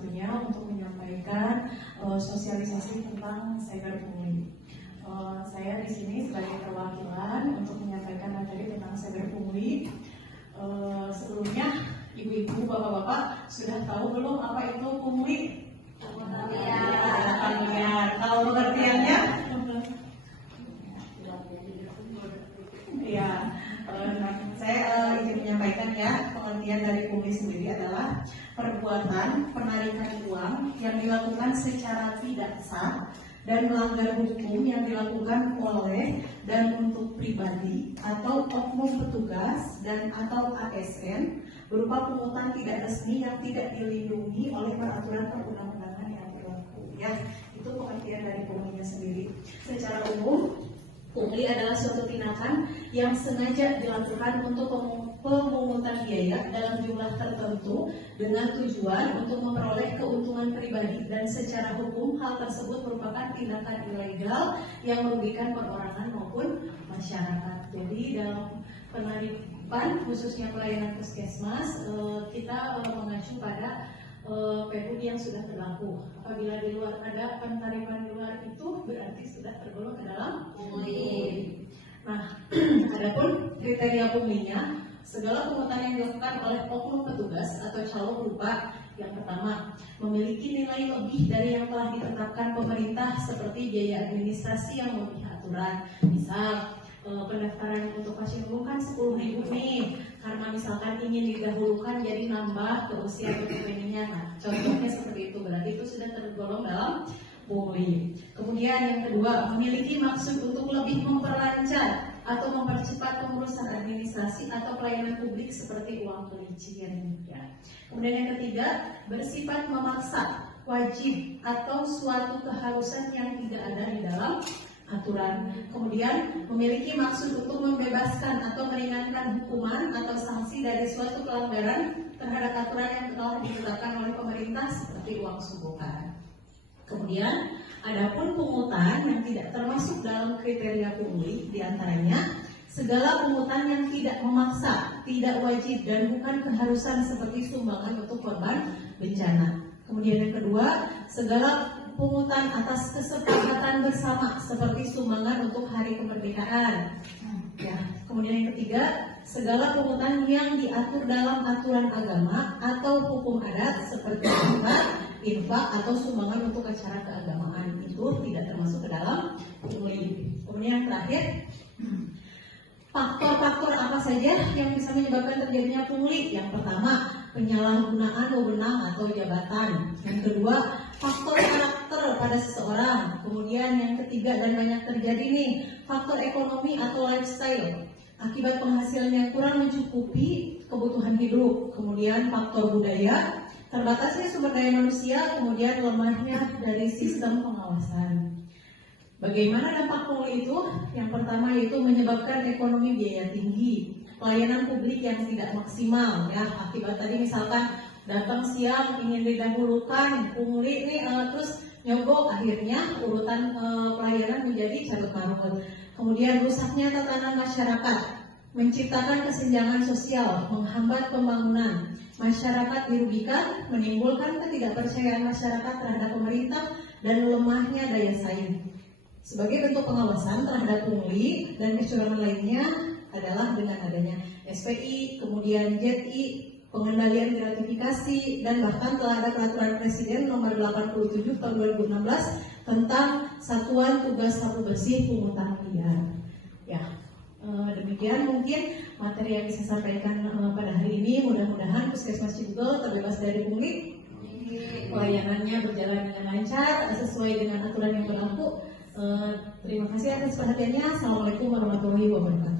waktunya untuk menyampaikan sosialisasi tentang cyberbullying. Saya di sini sebagai perwakilan untuk menyampaikan materi tentang cyberbullying. Sebelumnya, ibu-ibu, bapak-bapak sudah tahu belum apa itu pungli? Ya. Kalau pengertiannya? Ya. Saya ingin menyampaikan ya, pengertian dari pungli sendiri adalah perbuatan penarikan uang yang dilakukan secara tidak sah dan melanggar hukum yang dilakukan oleh dan untuk pribadi atau oknum petugas dan atau ASN berupa pungutan tidak resmi yang tidak dilindungi oleh peraturan perundang-undangan yang berlaku. Ya, itu pengertian dari punglinya sendiri. Secara umum, pungli adalah suatu tindakan yang sengaja dilakukan untuk pemungutan biaya dalam jumlah tertentu dengan tujuan untuk memperoleh keuntungan pribadi, dan secara hukum hal tersebut merupakan tindakan ilegal yang merugikan perorangan maupun masyarakat. Jadi dalam penarikan khususnya pelayanan puskesmas, kita mengacu pada PUD yang sudah berlaku. Apabila di luar ada penerimaan di luar itu berarti sudah tergolong ke dalam pungli. Nah, adapun kriteria punglinya, segala pungutan yang dilakukan oleh oknum petugas atau calo berupa yang pertama, memiliki nilai lebih dari yang telah ditetapkan pemerintah seperti biaya administrasi yang melebihi aturan. Misal, pendaftaran untuk pasien umum kan 10.000 nih, karena misalkan ingin didahulukan jadi nambah ke usia PPN-nya. Nah, contohnya seperti itu, berarti itu sudah tergolong dalam pungli. Kemudian yang kedua, memiliki maksud untuk lebih memperlancar atau mempercepat pengurusan administrasi atau pelayanan publik seperti uang pelicin. Ya. Kemudian yang ketiga, bersifat memaksa, wajib atau suatu keharusan yang tidak ada di dalam aturan. Kemudian memiliki maksud untuk membebaskan atau meringankan hukuman atau sanksi dari suatu pelanggaran terhadap aturan yang telah ditetapkan oleh pemerintah seperti uang sumbangan. Kemudian adapun pungutan yang tidak termasuk dalam kriteria pungli, diantaranya segala pungutan yang tidak memaksa, tidak wajib dan bukan keharusan seperti sumbangan untuk korban bencana. Kemudian yang kedua, segala pungutan atas kesepakatan bersama seperti sumbangan untuk hari kemerdekaan. Ya. Kemudian yang ketiga, segala pungutan yang diatur dalam aturan agama atau hukum adat seperti zakat, infak atau sumbangan untuk acara keagamaan, itu tidak termasuk ke dalam pungli. Kemudian yang terakhir, faktor-faktor apa saja yang bisa menyebabkan terjadinya pungli? Yang pertama, penyalahgunaan wewenang atau jabatan. Yang kedua, faktor karakter pada seseorang. Kemudian yang ketiga dan banyak terjadi nih, faktor ekonomi atau lifestyle. Akibat penghasilan yang kurang mencukupi kebutuhan hidup. Kemudian faktor budaya, terbatasnya sumber daya manusia, kemudian lemahnya dari sistem pengawasan. Bagaimana dampak pungli itu? Yang pertama yaitu menyebabkan ekonomi biaya tinggi, pelayanan publik yang tidak maksimal. Ya, akibat tadi misalkan datang siang ingin didahulukan pungli nih, terus nyogok, akhirnya urutan pelayanan menjadi carut marut. Kemudian rusaknya tatanan masyarakat, menciptakan kesenjangan sosial, menghambat pembangunan. Masyarakat dirugikan, menimbulkan ketidakpercayaan masyarakat terhadap pemerintah dan lemahnya daya saing. Sebagai bentuk pengawasan terhadap pungli dan kecurangan lainnya adalah dengan adanya SPI, kemudian JTI, pengendalian gratifikasi, dan bahkan telah ada peraturan Presiden nomor 87 tahun 2016 tentang Satuan Tugas Sapu Bersih Pungutan Liar. Ya, demikian mungkin materi yang bisa saya sampaikan pada hari ini. Mudah-mudahan Puskesmas Cibugel terbebas dari pungli, pelayanannya berjalan dengan lancar sesuai dengan aturan yang berlaku. Terima kasih atas perhatiannya. Assalamualaikum warahmatullahi wabarakatuh.